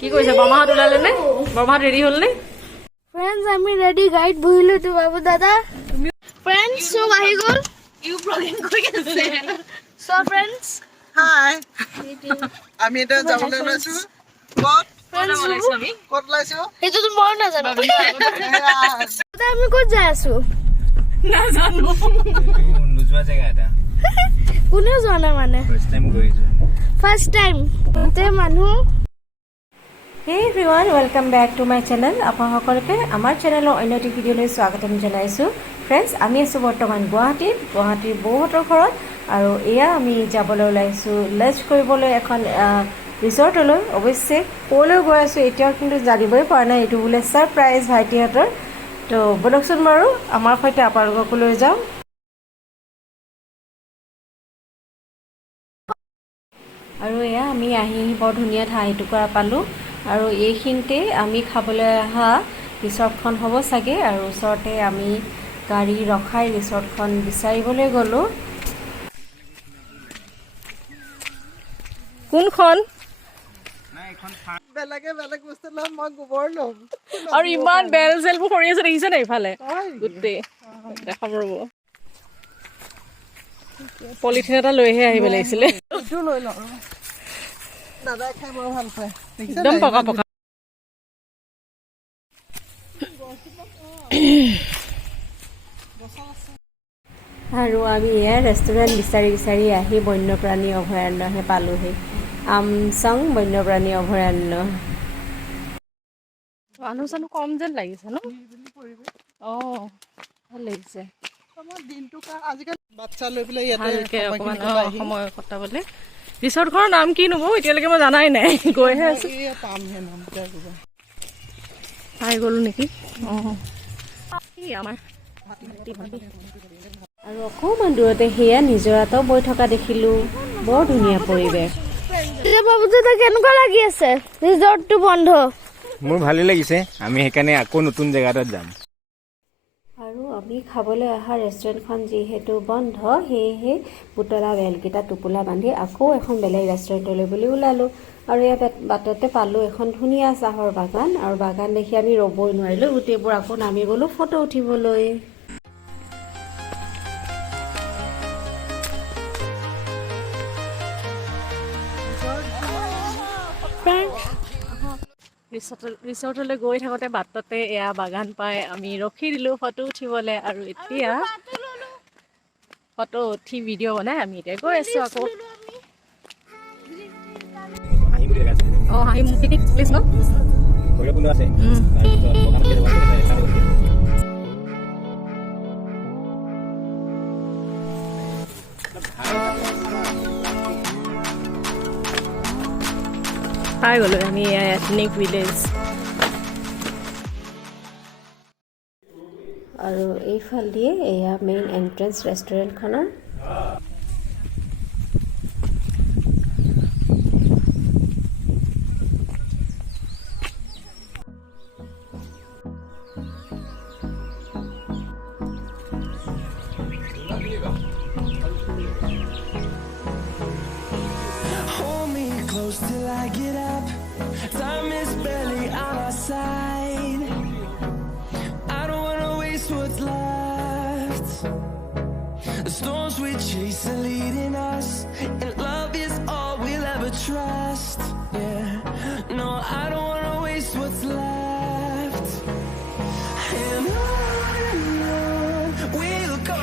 কি কৈছে বৰমাহত ওলালে নে বৰমাহত ৰেডি হ'ল নে फ्रेंड्स আমি রেডি গাইড বহিলো তো বাবু দাদা फ्रेंड्स সো আহি গল ইউ ব্লগিং কৰি আছে সো फ्रेंड्स হাই আমি এটা যাবলৈ ওলাইছো কত লাইছো এইটো তো মই নাজানো দাদা আমি ক'ত যাই আছো নাজানো নোযোৱা জেগা এটা কোনে জানে মানে ফার্স্ট টাইম তে মানুহ Hey everyone, welcome back to my channel. আপোনালোকে আমাৰ চেনেলৰ অন্য এটা ভিডিঅ'লৈ স্বাগতম জনাইছো। ফ্ৰেণ্ডছ, আমি আছো বৰ্তমান গুৱাহাটীৰ বৌহঁতৰ ঘৰত আৰু এয়া আমি যাবলৈ ওলাইছো লাঞ্চ কৰিবলৈ এখন ৰিসৰ্টলৈ। অৱশ্যে ক'লৈ গৈ আছো এতিয়াও কিন্তু জানিবই পৰা নাই, এইটো বোলে সাৰপ্ৰাইজ ভাইটিহঁতৰ। তো বলকচোন বাৰু আমাৰ সৈতে আপোনালোকক লৈ যাওঁ। আৰু এয়া আমি আহি বৰ ধুনীয়া ঠাই এটুকুৰা পালোঁ আৰু এইখিনিতে আমি খাবলৈ অহা ৰিসৰ্টখন হ'ব চাগে আৰু ওচৰতে আমি গাড়ী ৰখাই ৰিসৰ্টখন বিচাৰিবলৈ গ'লোঁ। কোনখন বেলেগে বেলেগ বস্তু লম মই গোবৰ লম আৰু ইমান বেল চেলবোৰ কৰি আছে দেখিছে নাই ইফালে গোটেই দেখাব ৰ'ব পলিথিন এটা লৈহে আহিব লাগিছিলে এইটো লৈ লওঁ দাদাই খাই বৰ ভাল পায় একদম পকা পকা আৰু আমি এয়া ৰেষ্টুৰেণ্ট বিচাৰি আহি বন্যপ্ৰাণী অভয়াৰণ্যহে পালোহি, আমচাং বন্যপ্ৰাণী অভয়াৰণ্য। মানুহ চানুহ কম যেন লাগিছে ন অঁ ভাল লাগিছে আজিকালি বাচ্চা লৈ পেলাই ভালকে অকণমান সময় কটাবলৈ। ৰিসৰ্টখনৰ নাম কি নব এতিয়ালৈকে মই জানাই নাই, গৈহে আছো পাই গ'লো নেকি অঁ আমাৰ আৰু অকণমান দূৰতে সেয়া নিজৰাটো বৈ থকা দেখিলোঁ, বৰ ধুনীয়া পৰিৱেশ। বাবু দাদা কেনেকুৱা লাগি আছে ৰিসৰ্টটো বন্ধ? মোৰ ভালেই লাগিছে, আমি সেইকাৰণে আকৌ নতুন জেগা এটাত যাম। আৰু আমি খাবলৈ অহা ৰেষ্টুৰেণ্টখন যিহেতু বন্ধ, সেয়েহে পুতলা বেলকেইটা টোপোলা বান্ধি আকৌ এখন বেলেগ ৰেষ্টুৰেণ্টলৈ বুলি ওলালোঁ। আৰু ইয়াত বাটতে পালোঁ এখন ধুনীয়া চাহৰ বাগান, আৰু বাগান দেখি আমি ৰ'বই নোৱাৰিলোঁ, গোটেইবোৰ আকৌ নামি গ'লোঁ ফটো উঠিবলৈ। ৰিসৰ্টলৈ গৈ থাকোঁতে বাটতে এয়া বাগান পাই আমি ৰখি দিলোঁ ফটো উঠিবলৈ। আৰু এতিয়া ফটো উঠি ভিডিঅ' বনাই আমি এতিয়া গৈ আছোঁ আকৌ। অঁ হাঁহি পিকনিক প্লেচ ন পাই গ'লোঁ আমি এথনিক ভিলেজ। আৰু এইফাল দিয়ে এয়া মেইন এণ্ট্ৰেঞ্চ ৰেষ্টুৰেণ্টখনৰ। Till I get up, time is barely on our side. I don't wanna waste what's left. The storms we chase are leading us, and love is all we'll ever trust. Yeah, no, I don't wanna waste what's left. And on we'll go.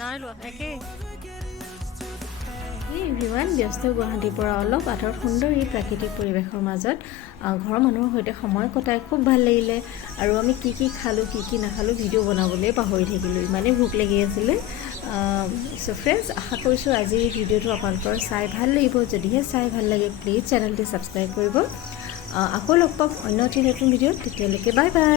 নাই লোৱা একেই everyone, ব্যস্ত গুৱাহাটীৰ পৰা অলপ আঁতৰত সুন্দৰ এই প্ৰাকৃতিক পৰিৱেশৰ মাজত ঘৰৰ মানুহৰ সৈতে সময় কটাই খুব ভাল লাগিলে। আৰু আমি কি কি খালোঁ কি কি নাখালোঁ ভিডিঅ' বনাবলৈ পাহৰি থাকিলোঁ, ইমানেই ভোক লাগি আছিলে। চ' ফ্ৰেণ্ডছ, আশা কৰিছোঁ আজি এই ভিডিঅ'টো আপোনালোকৰ চাই ভাল লাগিব। যদিহে চাই ভাল লাগে প্লিজ চেনেলটো ছাবস্ক্ৰাইব কৰিব। আকৌ লগ পাম অন্য এটি নতুন ভিডিঅ'ত, তেতিয়ালৈকে বাই বাই।